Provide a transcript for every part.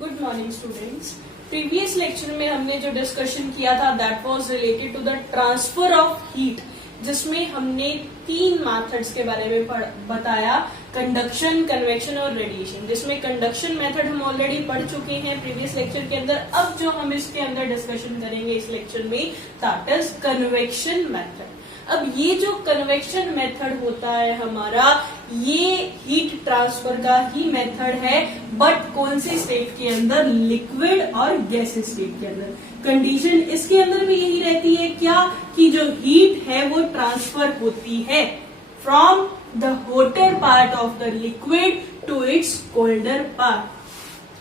Good morning students. Previous lecture में हमने जो डिस्कशन किया था that was related to the transfer of heat, जिसमें हमने 3 मेथड्स के बारे में बताया, कंडक्शन, कन्वेक्शन और रेडिएशन। जिसमें कंडक्शन मेथड हम ऑलरेडी पढ़ चुके हैं प्रीवियस लेक्चर के अंदर। अब जो हम इसके अंदर डिस्कशन करेंगे इस लेक्चर में दैट इज कन्वेक्शन मेथड। अब ये जो कन्वेक्शन मेथड होता है हमारा, ये हीट ट्रांसफर का ही मेथड है, बट कौन से स्टेट के अंदर? लिक्विड और गैसेस स्टेट के अंदर। कंडीशन इसके अंदर भी यही रहती है क्या कि जो हीट है वो ट्रांसफर होती है from the hotter part of the liquid to its colder part.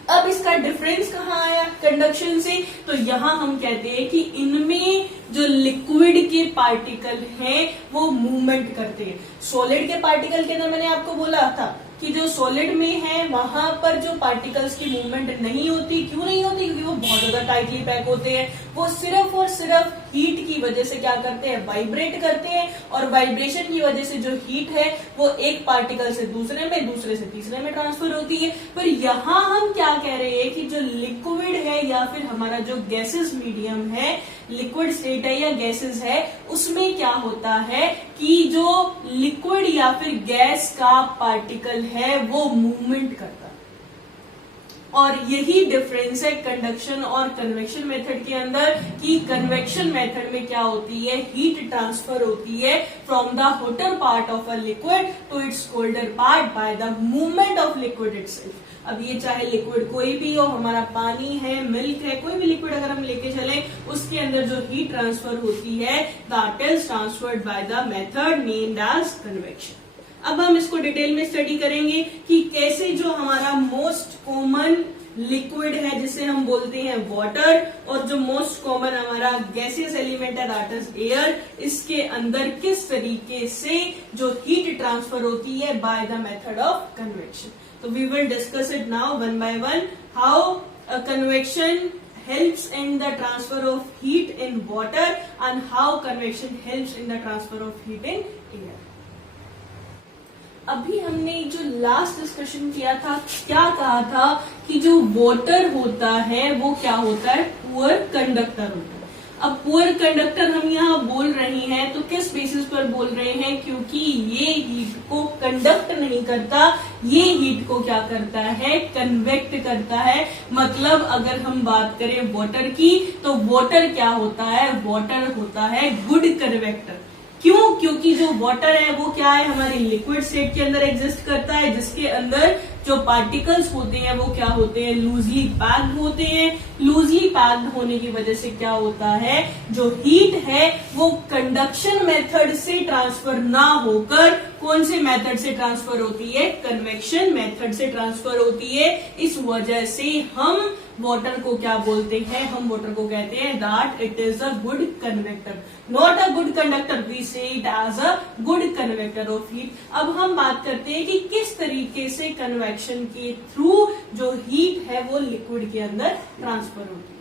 अब इसका डिफरेंस कहाँ आया कंडक्शन से? तो यहाँ हम कहते हैं कि इनमें जो लिक्विड के पार्टिकल हैं वो मूवमेंट करते हैं। सॉलिड के पार्टिकल के अंदर मैंने आपको बोला था कि जो सॉलिड में है वहां पर जो पार्टिकल्स की मूवमेंट नहीं होती। क्यों नहीं होती? क्योंकि वो बहुत ज्यादा टाइटली पैक होते हैं। वो सिर्फ और सिर्फ हीट की वजह से क्या करते हैं? वाइब्रेट करते हैं, और वाइब्रेशन की वजह से जो हीट है वो एक पार्टिकल से दूसरे में, दूसरे से तीसरे में ट्रांसफर होती है। पर यहाँ हम क्या कह रहे हैं कि जो लिक्विड है या फिर हमारा जो गैसेस मीडियम है, लिक्विड स्टेट है या गैसेस है, उसमें क्या होता है कि जो लिक्विड या फिर गैस का पार्टिकल है वो मूवमेंट करता है। और यही डिफरेंस है कंडक्शन और कन्वेक्शन मेथड के अंदर कि कन्वेक्शन मेथड में क्या होती है? हीट ट्रांसफर होती है from the hotter part of a liquid to its colder part by the movement of liquid itself. अब ये चाहे लिक्विड कोई भी हो, हमारा पानी है, मिल्क है, कोई भी लिक्विड अगर हम लेके चले, उसके अंदर जो हीट ट्रांसफर होती है that is transferred by the method named as convection. अब हम इसको डिटेल में स्टडी करेंगे कि कैसे जो हमारा मोस्ट कॉमन लिक्विड है जिसे हम बोलते हैं वाटर, और जो मोस्ट कॉमन हमारा गैसियस एलिमेंट है दैट इज एयर, इसके अंदर किस तरीके से जो हीट ट्रांसफर होती है bye the method of convection. So we will discuss it now one by one, how a convection helps in the transfer of heat in water and how convection helps in the transfer of heat in air. अभी हमने जो last discussion किया था, क्या कहा था कि जो वाटर होता है वो क्या होता है? पुअर कंडक्टर होता है। अब पुअर कंडक्टर हम यहाँ बोल रहे हैं तो किस बेसिस पर बोल रहे हैं? क्योंकि ये हीट को कंडक्ट नहीं करता, ये हीट को क्या करता है? कन्वेक्ट करता है। मतलब अगर हम बात करें वाटर की, तो वाटर क्या होता है? वाटर होता है गुड कन्वेक्टर। क्यों? क्योंकि जो वाटर है वो क्या है? हमारी लिक्विड स्टेट के अंदर एग्जिस्ट करता है, जिसके अंदर जो पार्टिकल्स होते हैं वो क्या होते हैं? लूजली पैक्ड होते हैं। लूजली पैक्ड होने की वजह से क्या होता है? जो हीट है वो कंडक्शन मेथड से ट्रांसफर ना होकर कौन से मेथड से ट्रांसफर होती है? कन्वेक्शन मेथड से ट्रांसफर होती है। इस वजह से हम वाटर को क्या बोलते हैं? हम वाटर को कहते हैं that it is a good convector, not a good conductor, we say it as a good convector of heat. अब हम बात करते हैं कि किस तरीके से कन्वेक्शन के थ्रू जो हीट है वो लिक्विड के अंदर ट्रांसफर होती है।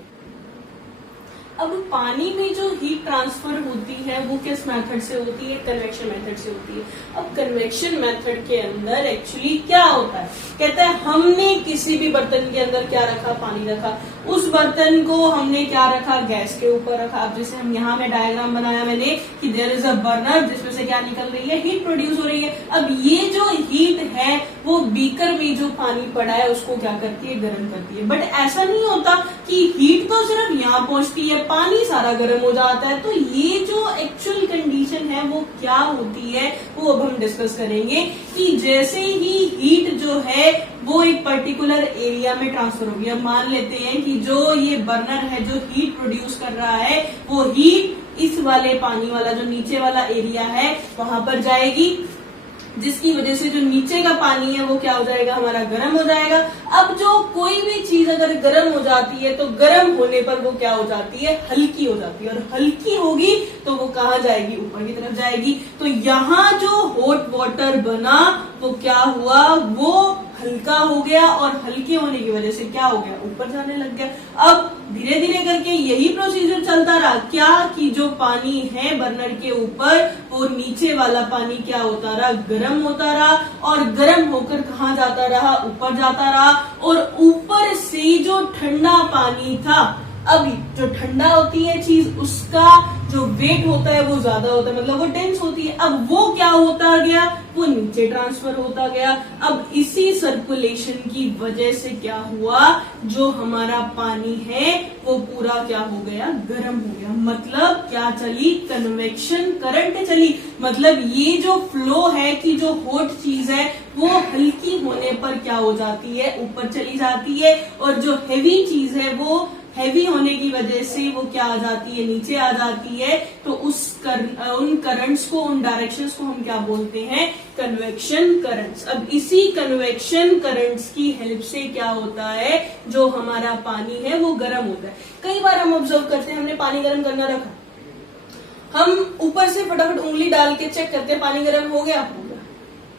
अब पानी में जो हीट ट्रांसफर होती है वो किस मेथड से होती है? कन्वेक्शन मेथड से होती है। अब कन्वेक्शन मेथड के अंदर एक्चुअली क्या होता है? कहता है हमने किसी भी बर्तन के अंदर क्या रखा? पानी रखा। उस बर्तन को हमने क्या रखा? गैस के ऊपर रखा। अब जैसे हम यहाँ में डायग्राम बनाया मैंने कि देयर इज अ बर्नर जिसमें से क्या निकल रही है? हीट प्रोड्यूस हो रही है। अब ये जो हीट है वो बीकर में जो पानी पड़ा है उसको क्या करती है? गर्म करती है। बट ऐसा नहीं होता कि हीट तो सिर्फ यहाँ पहुंचती है, पानी सारा गर्म हो जाता है। तो ये जो एक्चुअल कंडीशन है वो क्या होती है वो अब हम डिस्कस करेंगे कि जैसे ही हीट जो है वो एक पर्टिकुलर एरिया में ट्रांसफर होगी। अब मान लेते हैं कि जो ये बर्नर है जो हीट प्रोड्यूस कर रहा है वो हीट इस वाले पानी वाला जो नीचे वाला एरिया है वहां पर जाएगी, जिसकी वजह से जो नीचे का पानी है वो क्या हो जाएगा? हमारा गर्म हो जाएगा। अब जो कोई भी चीज अगर गर्म हो जाती है तो गर्म होने पर वो क्या हो जाती है? हल्की हो जाती है, और हल्की होगी तो वो कहाँ जाएगी? ऊपर की तरफ जाएगी। तो यहाँ जो हॉट वाटर बना वो क्या हुआ? वो हल्का हो गया, और हल्के होने की वजह से क्या हो गया? ऊपर जाने लग गया। अब धीरे धीरे करके यही प्रोसीजर चलता रहा क्या कि जो पानी है बर्नर के ऊपर वो नीचे वाला पानी क्या होता रहा, गर्म होता रहा, और गर्म होकर कहाँ जाता रहा, ऊपर जाता रहा, और ऊपर से जो ठंडा पानी था, अब जो ठंडा होती है चीज उसका जो वेट होता है वो ज्यादा होता है, मतलब वो डेंस होती है, अब वो क्या होता गया, वो नीचे ट्रांसफर होता गया। अब इसी सर्कुलेशन की वजह से क्या हुआ, जो हमारा पानी है वो पूरा क्या हो गया, गर्म हो गया। मतलब क्या चली, कन्वेक्शन करंट चली। मतलब ये जो फ्लो है कि जो हॉट चीज है वो हल्की होने पर क्या हो जाती है, ऊपर चली जाती है, और जो हेवी चीज है वो हैवी होने की वजह से वो क्या आ जाती है, नीचे आ जाती है। तो उन करंट्स को, उन डायरेक्शंस को हम क्या बोलते हैं, कन्वेक्शन करंट्स। अब इसी कन्वेक्शन करंट्स की हेल्प से क्या होता है, जो हमारा पानी है वो गर्म होता है। कई बार हम ऑब्जर्व करते हैं, हमने पानी गर्म करना रखा, हम ऊपर से फटाफट उंगली डाल के चेक करते हैं पानी गर्म हो गया,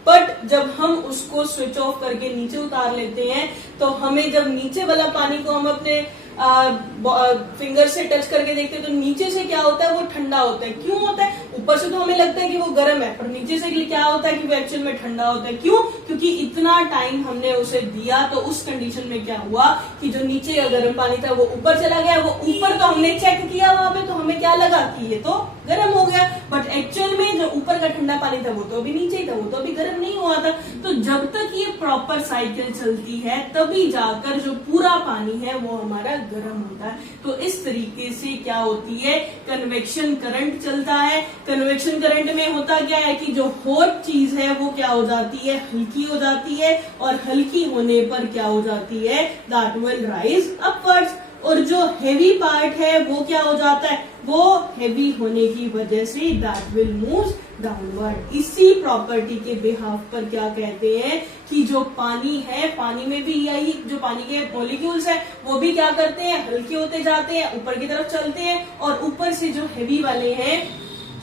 बट जब हम उसको स्विच ऑफ करके नीचे उतार लेते हैं तो हमें जब नीचे वाला पानी को हम अपने फिंगर से टच करके देखते हैं तो नीचे से क्या होता है, वो ठंडा होता है। क्यों होता है, ऊपर से तो हमें लगता है कि वो गर्म है, पर नीचे से क्या होता है कि वो एक्चुअल में ठंडा होता है। क्यों, क्योंकि इतना टाइम हमने उसे दिया, तो उस कंडीशन में क्या हुआ कि जो नीचे का गर्म पानी था वो ऊपर चला गया। वो ऊपर तो हमने चेक किया वहां पे, तो हमें क्या लगा कि ये तो गर्म हो गया, बट एक्चुअल में जो ऊपर का ठंडा पानी था वो तो अभी नीचे ही था, वो तो अभी गर्म नहीं हुआ था। तो जब तक ये प्रॉपर साइकिल चलती है तभी जाकर जो पूरा पानी है वो हमारा गर्म होता है। तो इस तरीके से क्या होती है, कन्वेक्शन करंट चलता है। कन्वेक्शन करंट में होता क्या है कि जो हॉट चीज है वो क्या हो जाती है, हल्की हो जाती है, और हल्की होने पर क्या हो जाती है, दैट विल राइज अपवर्ड्स। और जो हेवी पार्ट है वो क्या हो जाता है, वो हेवी होने की वजह say that will move downward. इसी प्रॉपर्टी के बिहाफ पर क्या कहते हैं कि जो पानी है, पानी में भी यही, जो पानी के मॉलिक्यूल्स है वो भी क्या करते हैं, हल्के होते जाते हैं, ऊपर की तरफ चलते हैं, और ऊपर से जो हेवी वाले हैं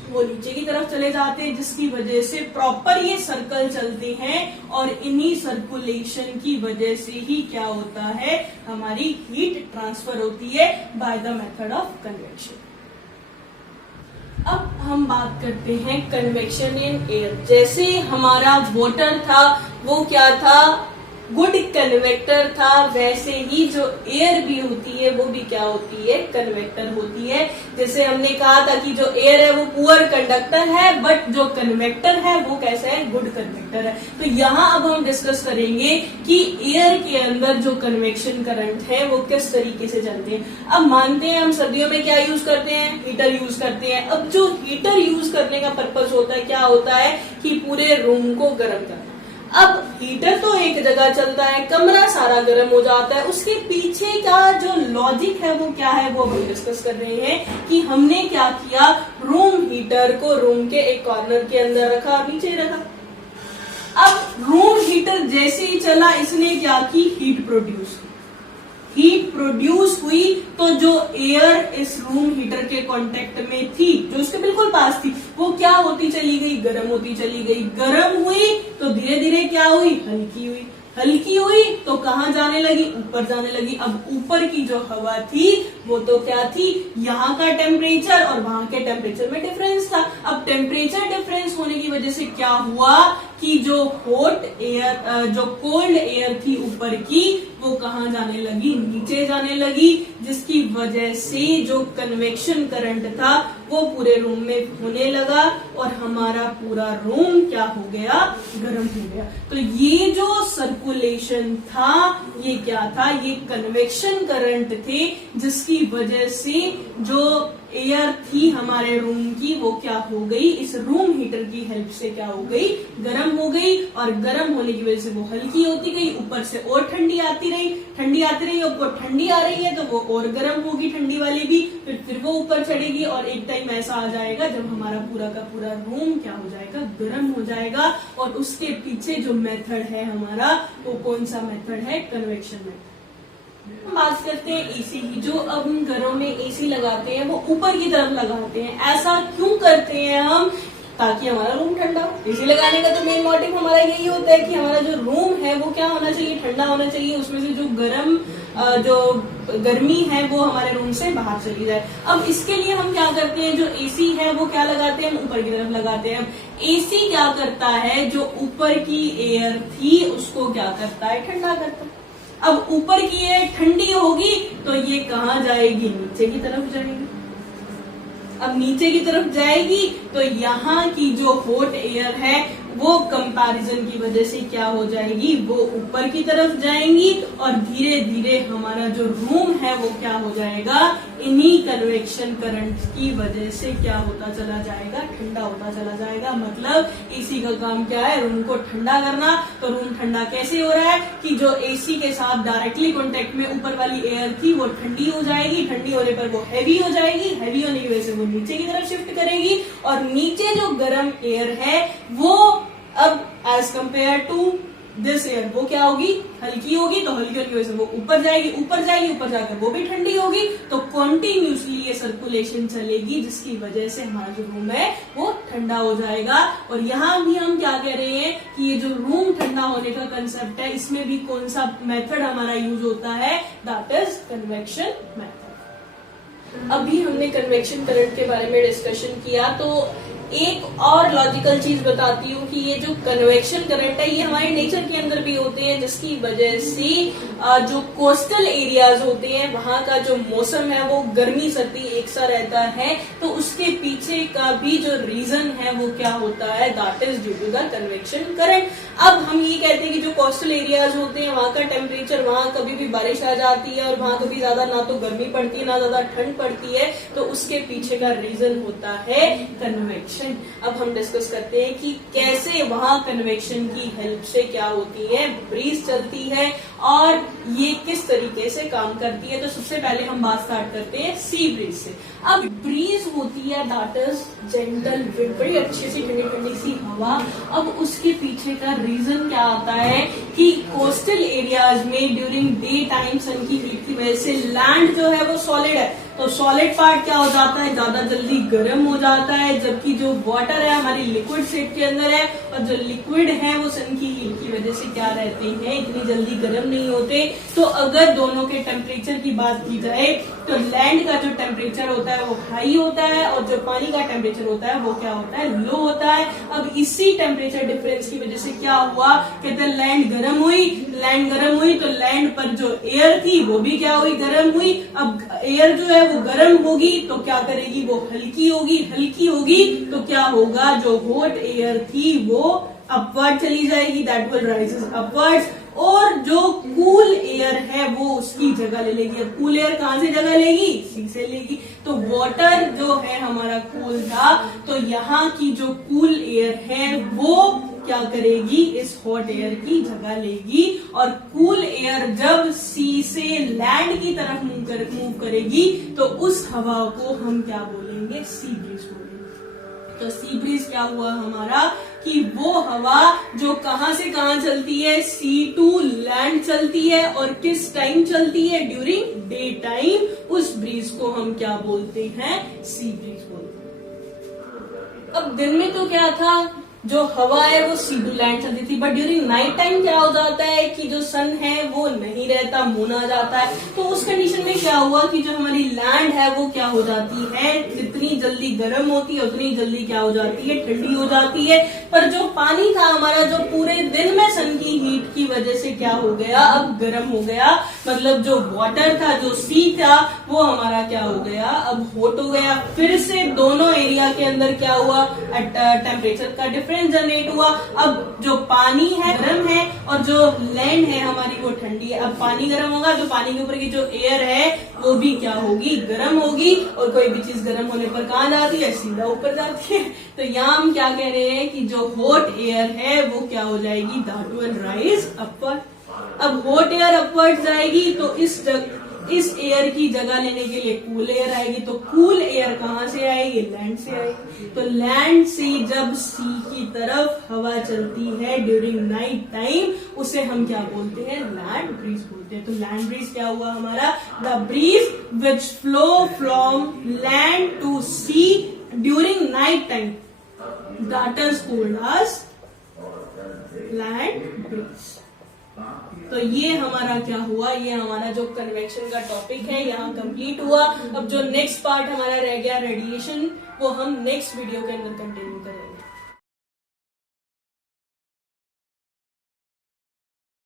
वो नीचे की तरफ चले जाते हैं, जिसकी वजह से प्रॉपर ये सर्कल चलते हैं। और इन्हीं सर्कुलेशन की वजह से ही क्या होता है, हमारी हीट ट्रांसफर होती है bye the method of convection. अब हम बात करते हैं कन्वेक्शन इन एयर। जैसे हमारा वाटर था वो क्या था, गुड कन्वेक्टर था, वैसे ही जो एयर भी होती है वो भी क्या होती है, कन्वेक्टर होती है। जैसे हमने कहा था कि जो एयर है वो पुअर कंडक्टर है, बट जो कन्वेक्टर है वो कैसा है, गुड कन्वेक्टर है। तो यहाँ अब हम डिस्कस करेंगे कि एयर के अंदर जो कन्वेक्शन करंट है वो किस तरीके से चलते हैं। अब मानते हैं हम सर्दियों में क्या यूज करते हैं, हीटर यूज करते हैं। अब जो हीटर यूज करने का पर्पज होता है, क्या होता है कि पूरे रूम को गर्म करना। अब हीटर तो एक जगह चलता है, कमरा सारा गर्म हो जाता है, उसके पीछे का जो लॉजिक है वो क्या है, वो हम डिस्कस कर रहे हैं कि हमने क्या किया, रूम हीटर को रूम के एक कॉर्नर के अंदर रखा, नीचे रखा। अब रूम हीटर जैसे ही चला, इसने क्या की, हीट प्रोड्यूस की। हीट प्रोड्यूस हुई तो जो एयर इस रूम हीटर के कांटेक्ट में थी, जो उसके बिल्कुल पास थी, वो क्या होती चली गई, गर्म होती चली गई। गर्म हुई तो धीरे धीरे क्या हुई, हल्की हुई। हल्की हुई तो कहाँ जाने लगी, ऊपर जाने लगी। अब ऊपर की जो हवा थी वो तो क्या थी, यहाँ का टेम्परेचर और वहां के टेम्परेचर में डिफरेंस था। अब टेम्परेचर डिफरेंस होने की वजह से क्या हुआ कि जो हॉट एयर, जो कोल्ड एयर थी ऊपर की, वो कहाँ जाने लगी, नीचे जाने लगी, जिसकी वजह से जो कन्वेक्शन करंट था वो पूरे रूम में होने लगा और हमारा पूरा रूम क्या हो गया, गर्म हो गया। तो ये जो सर्कुलेशन था ये क्या था, ये कन्वेक्शन करंट थे, जिसकी वजह से जो एयर थी हमारे रूम की वो क्या हो गई, इस रूम हीटर की हेल्प से क्या हो गई, गर्म हो गई। और गर्म होने की वजह से वो हल्की होती गई, ऊपर से और ठंडी आती रही, ठंडी आती रही, ऊपर ठंडी आ रही है तो वो और गर्म होगी, ठंडी वाली भी, फिर वो ऊपर चढ़ेगी और एक टाइम ऐसा आ जाएगा जब हमारा पूरा का पूरा रूम क्या हो जाएगा, गर्म हो जाएगा। और उसके पीछे जो मेथड है हमारा, वो कौन सा मेथड है, कन्वेक्शन मेथड। बात करते हैं एसी की। जो अब हम घरों में एसी लगाते हैं वो ऊपर की तरफ लगाते हैं। ऐसा क्यों करते हैं हम, ताकि हमारा रूम ठंडा हो। एसी लगाने का तो मेन मोटिव हमारा यही होता है कि हमारा जो रूम है वो क्या होना चाहिए, ठंडा होना चाहिए। उसमें से जो गर्म जो गर्मी है वो हमारे रूम से बाहर चली जाए। अब इसके लिए हम क्या करते हैं, जो एसी है वो क्या लगाते हैं, हम ऊपर की तरफ लगाते हैं। एसी क्या करता है, जो ऊपर की एयर थी उसको क्या करता है, ठंडा करता है। अब ऊपर की एयर ठंडी होगी तो ये कहाँ जाएगी, नीचे की तरफ जाएगी। अब नीचे की तरफ जाएगी तो यहाँ की जो हॉट एयर है वो कंपैरिजन की वजह से क्या हो जाएगी, वो ऊपर की तरफ जाएंगी और धीरे धीरे हमारा जो रूम है वो क्या हो जाएगा, इन्हीं कन्वेक्शन करंट की वजह से क्या होता चला जाएगा, ठंडा होता चला जाएगा। मतलब एसी का काम क्या है, रूम को ठंडा करना। तो रूम ठंडा कैसे हो रहा है कि जो एसी के साथ डायरेक्टली कॉन्टेक्ट में ऊपर वाली एयर थी वो ठंडी हो जाएगी, ठंडी होने पर वो हैवी हो जाएगी, हैवी होने की वजह से वो नीचे की तरफ शिफ्ट करेगी और नीचे जो गर्म एयर है वो अब as compare to this air वो क्या होगी, हल्की होगी। तो हल्की होने की वजह से वो ऊपर जाएगी, ऊपर जाएगी, ऊपर जाकर वो भी ठंडी होगी। तो कॉन्टिन्यूसली ये सर्कुलेशन चलेगी जिसकी वजह से हमारा जो रूम है वो ठंडा हो जाएगा। और यहाँ भी हम क्या कह रहे हैं कि ये जो रूम ठंडा होने का कंसेप्ट है इसमें भी कौन सा मेथड हमारा यूज होता है, दैट इज कन्वेक्शन मेथड। अभी हमने कन्वेक्शन करंट के बारे में डिस्कशन किया, तो एक और लॉजिकल चीज बताती हूँ कि ये जो कन्वेक्शन करंट है ये हमारे नेचर के अंदर भी होते हैं, जिसकी वजह से जो कोस्टल एरियाज होते हैं वहां का जो मौसम है वो गर्मी सर्दी एक सा रहता है। तो उसके पीछे का भी जो रीजन है वो क्या होता है, that is due to the convection current. अब हम ये कहते हैं कि जो कोस्टल एरियाज होते हैं वहां का टेम्परेचर, वहां कभी भी बारिश आ जाती है और वहां कभी ज्यादा ना तो गर्मी पड़ती है ना ज्यादा ठंड पड़ती है, तो उसके पीछे का रीजन होता है कन्वेक्शन। अब हम डिस्कस करते हैं कि कैसे वहां कन्वेक्शन की हेल्प से क्या होती है, ब्रीज चलती है और ये किस तरीके से काम करती है। तो सबसे पहले हम बात स्टार्ट करते हैं सी ब्रीज से। अब ब्रीज होती है दैट इज जेंटल विंड, बड़ी अच्छी सी ठंडी ठंडी सी हवा। अब उसके पीछे का रीजन क्या आता है कि कोस्टल एरियाज में ड्यूरिंग डे टाइम सन की हीट की वजह से लैंड जो है वो सॉलिड है, तो सॉलिड पार्ट क्या हो जाता है, ज्यादा जल्दी गर्म हो जाता है, जबकि जो वाटर है हमारी लिक्विड शेप के अंदर है और जो लिक्विड है वो सन की हीट की वजह से क्या रहते हैं, इतनी जल्दी गर्म नहीं होते। तो अगर दोनों के टेम्परेचर की बात की जाए तो लैंड का जो टेम्परेचर होता है वो हाई होता है और जो पानी का टेम्परेचर होता है वो क्या होता है, लो होता है। अब इसी टेम्परेचर डिफरेंस की वजह से क्या हुआ, कहते हैं लैंड गर्म हुई, लैंड गर्म हुई तो लैंड पर जो एयर थी वो भी क्या हुई, गर्म हुई। अब एयर जो है वो गर्म होगी तो क्या करेगी, वो हल्की होगी, हल्की होगी तो क्या होगा, जो हॉट एयर थी वो अपवर्ड चली जाएगी, दैट विल राइजेस अपवर्ड्स, और जो कूल एयर है वो उसकी जगह ले लेगी। अब कूल एयर कहां से जगह लेगी, सी से लेगी। तो वाटर जो है हमारा कूल था, तो यहाँ की जो कूल एयर है वो क्या करेगी, इस हॉट एयर की जगह लेगी। और कूल एयर जब सी से लैंड की तरफ मूव करेगी तो उस हवा को हम क्या बोलेंगे, सी ब्रीज बोलेंगे। तो सी ब्रीज क्या हुआ हमारा कि वो हवा जो कहां से कहां चलती है, सी टू लैंड चलती है और किस टाइम चलती है, ड्यूरिंग डे टाइम। उस ब्रीज को हम क्या बोलते हैं, सी ब्रीज बोलते हैं। अब दिन में तो क्या था, जो हवा है वो सी टू लैंड चलती थी, बट ड्यूरिंग नाइट टाइम क्या हो जाता है कि जो सन है वो नहीं रहता, मून आ जाता है। तो उस कंडीशन में क्या हुआ कि जो हमारी लैंड है वो क्या हो जाती है, जितनी जल्दी गर्म होती है उतनी जल्दी क्या हो जाती है, ठंडी हो जाती है। पर जो पानी था हमारा, जो पूरे दिन में सन की हीट की वजह से क्या हो गया, अब गर्म हो गया। मतलब जो वाटर था, जो सी था, वो हमारा क्या हो गया, अब हॉट हो गया। फिर से दोनों एरिया के अंदर क्या हुआ, टेम्परेचर का डिफरेंस जनरेट हुआ। अब जो पानी है गर्म है और जो लैंड है हमारी वो ठंडी है। अब पानी गर्म होगा, जो पानी के ऊपर की जो एयर है वो भी क्या होगी, गर्म होगी। और कोई भी चीज गर्म होने पर कहाँ जाती है, सीधा ऊपर जाती है। तो यहाँ हम क्या कह रहे हैं कि जो हॉट एयर है वो क्या हो जाएगी, दैट विल राइज अपवर्ड। अब हॉट एयर अपवर्ड जाएगी तो इस एयर की जगह लेने के लिए कूल एयर आएगी। तो कूल एयर कहां से आएगी, लैंड से आएगी। तो लैंड से जब सी की तरफ हवा चलती है ड्यूरिंग नाइट टाइम, उसे हम क्या बोलते हैं, लैंड ब्रीज बोलते हैं। तो लैंड ब्रीज क्या हुआ हमारा, the breeze which flow from land to sea during night time, that is called as land breeze. तो ये हमारा क्या हुआ, ये हमारा जो कन्वेक्शन का टॉपिक है यहाँ कंप्लीट हुआ। अब जो नेक्स्ट पार्ट हमारा रह गया रेडिएशन, वो हम नेक्स्ट वीडियो के अंदर कंटिन्यू करेंगे।